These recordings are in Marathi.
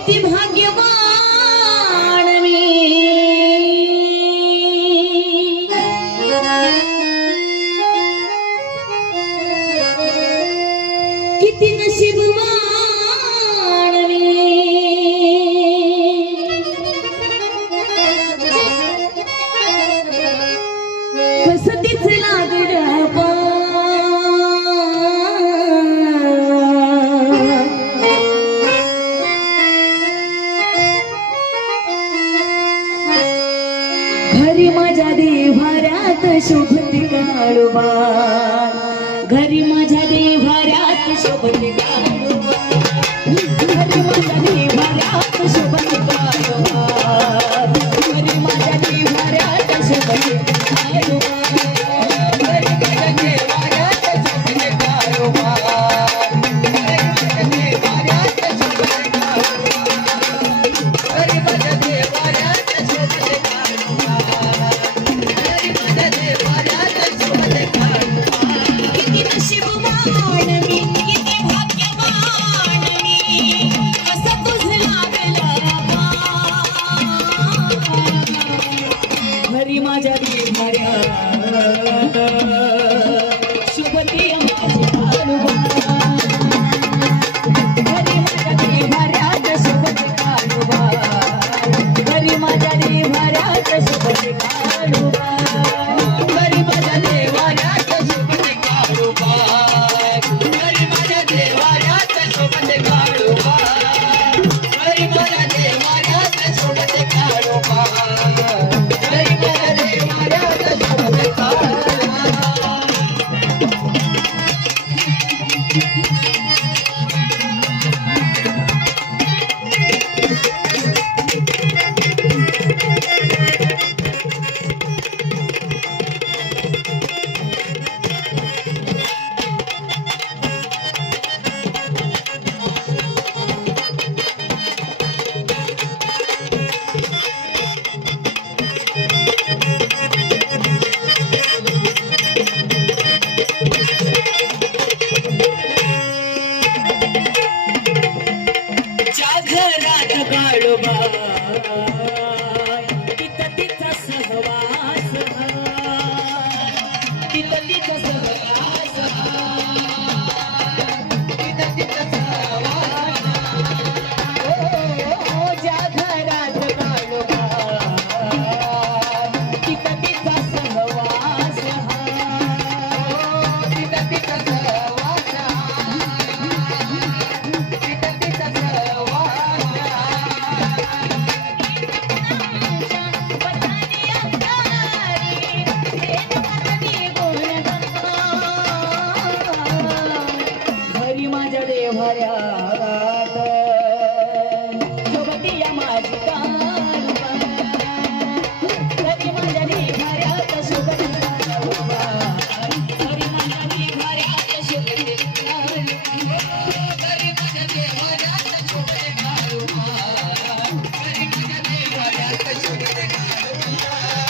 किती भाग्यवान मी. किती नशीबवान शोभती काळोबा घरी माझ्या देवाऱ्यात शोभती काळोबा Yeah.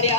ಮಾರ್ಯಾ